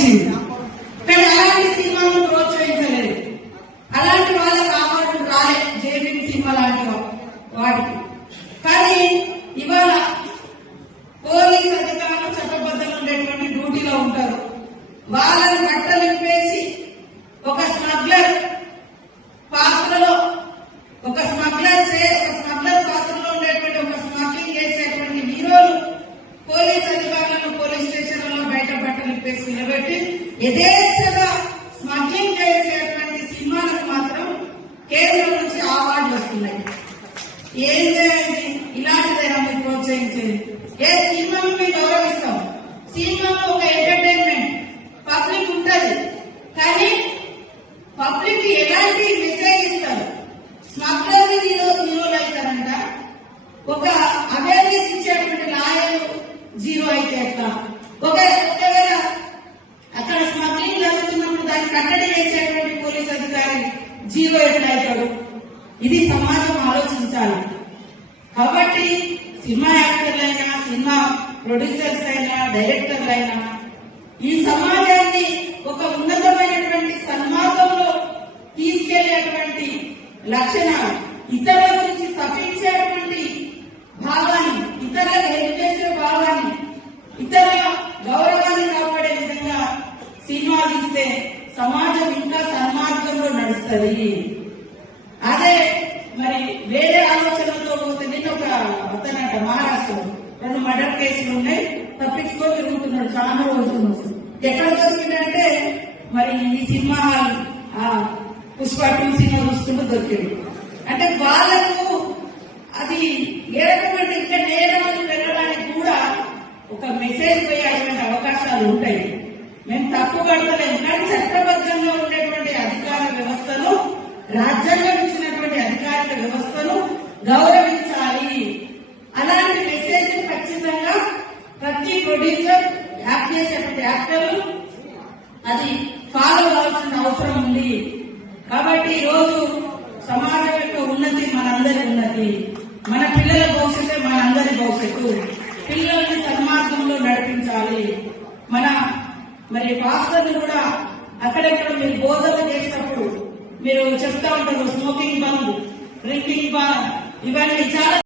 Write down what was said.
చేసింది. కానీ అలాంటి సినిమాను ప్రోత్సహించలేదు. అలాంటి వాళ్ళకి అవార్డు రాలే జేబీ సినిమా లాంటి వాటికి. కానీ ఇవాళ పోలీస్ అధికారులు చట్టబద్ధంగా ఉండేటువంటి డ్యూటీలో ఉంటారు. వాళ్ళని కట్టలింపేసి ఒక స్మగ్లర్ పాత్రలో ఒక స్మగ్లర్ పాత్రలో ఉండేటువంటి ఒక స్మగ్లింగ్ చేసేటువంటి హీరోలు పోలీస్ అధికారులను పోలీస్ స్టేషన్లలో బయట బట్టలింపేసి నిలబెట్టి యథేచ్ఛగా స్మగ్లింగ్ చేసేటువంటి సినిమాలకు మాత్రం కేంద్రం నుంచి అవార్డులు వస్తున్నాయి. ఏం చేయాలి? ఇలాంటిదైనా మీరు ప్రోత్సహించేది? ఏ సినిమాను మేము గౌరవిస్తాం. సినిమాలో ఒక ఎంటర్టైన్మెంట్ పబ్లిక్ ఉంటది. కానీ పబ్లిక్ ఎలాంటి మెసేజ్ ఇస్తారు? స్మగ్లర్ హీరోలు అవుతారంట. ఒక అవేర్నెస్ ఇచ్చేటువంటి లాయర్లు జీరో అయితే ఎట్లా? ఒకవేళ అక్కడ స్మగ్లింగ్ జరుగుతున్నప్పుడు దాన్ని కట్టడి చేసేటువంటి పోలీస్ అధికారి జీరో ఎట్లా అవుతాడు? ఇది సమాజం ఆలోచించాలి. కాబట్టి సినిమా యాక్టర్లైనా, సినిమా ప్రొడ్యూసర్స్ అయినా, డైరెక్టర్లైనా ఈ సమాజాన్ని ఒక ఉన్నతమైనటువంటి సన్మార్గంలో తీసుకెళ్లేటువంటి లక్షణాలు, ఇతరుల గురించి తప్పించేటువంటి భావాన్ని, ఇతరులకు హెల్ప్ చేసే భావాన్ని, ఇతరుల గౌరవాన్ని కాపాడే విధంగా సినిమా తీస్తే సమాజం ఇంకా సన్మార్గంలో నడుస్తుంది. అదే మరి వేరే ఆలోచనలతో పోతే, నిన్న ఒక అతనట మహారాష్ట్రలో 2 మర్డర్ కేసులు ఉన్నాయి, తప్పించుకో తిరుగుతున్నాడు చాలా రోజులు. ఎక్కడ దొరికిందంటే మరి ఈ సినిమా పుష్ప 2 సినిమా చూసుకుంటూ దొరికింది. అంటే వాళ్ళకు అది ఏ రకమైన ఇంకా నేరాలు వెళ్ళడానికి కూడా ఒక మెసేజ్ పోయేటువంటి అవకాశాలు ఉంటాయి. మేము తప్పు పడతలేము. కానీ చట్టబద్ధంగా ఉండేటువంటి అధికార వ్యవస్థను, రాజ్యాంగం ఇచ్చినటువంటి అధికారిక వ్యవస్థను గౌరవించాలి. అలాంటి మెసేజ్ ఖచ్చితంగా ప్రతి ప్రొడ్యూసర్, యాక్ట్ చేసేటువంటి యాక్టర్లు అది ఫాలో అవ్వాల్సిన అవసరం ఉంది. కాబట్టి ఈ రోజు సమాజం యొక్క ఉన్నతి మనందరి ఉన్నతి, మన పిల్లల భవిష్యత్తే మనందరి భవిష్యత్తు. పిల్లల్ని సన్మార్గంలో నడిపించాలి. మరి పాస్టర్లు కూడా అక్కడెక్కడ మీరు బోధన చేసినప్పుడు మీరు చెప్తా ఉంటారు స్మోకింగ్ బంద్, డ్రింకింగ్ బంద్, ఇవన్నీ చాలా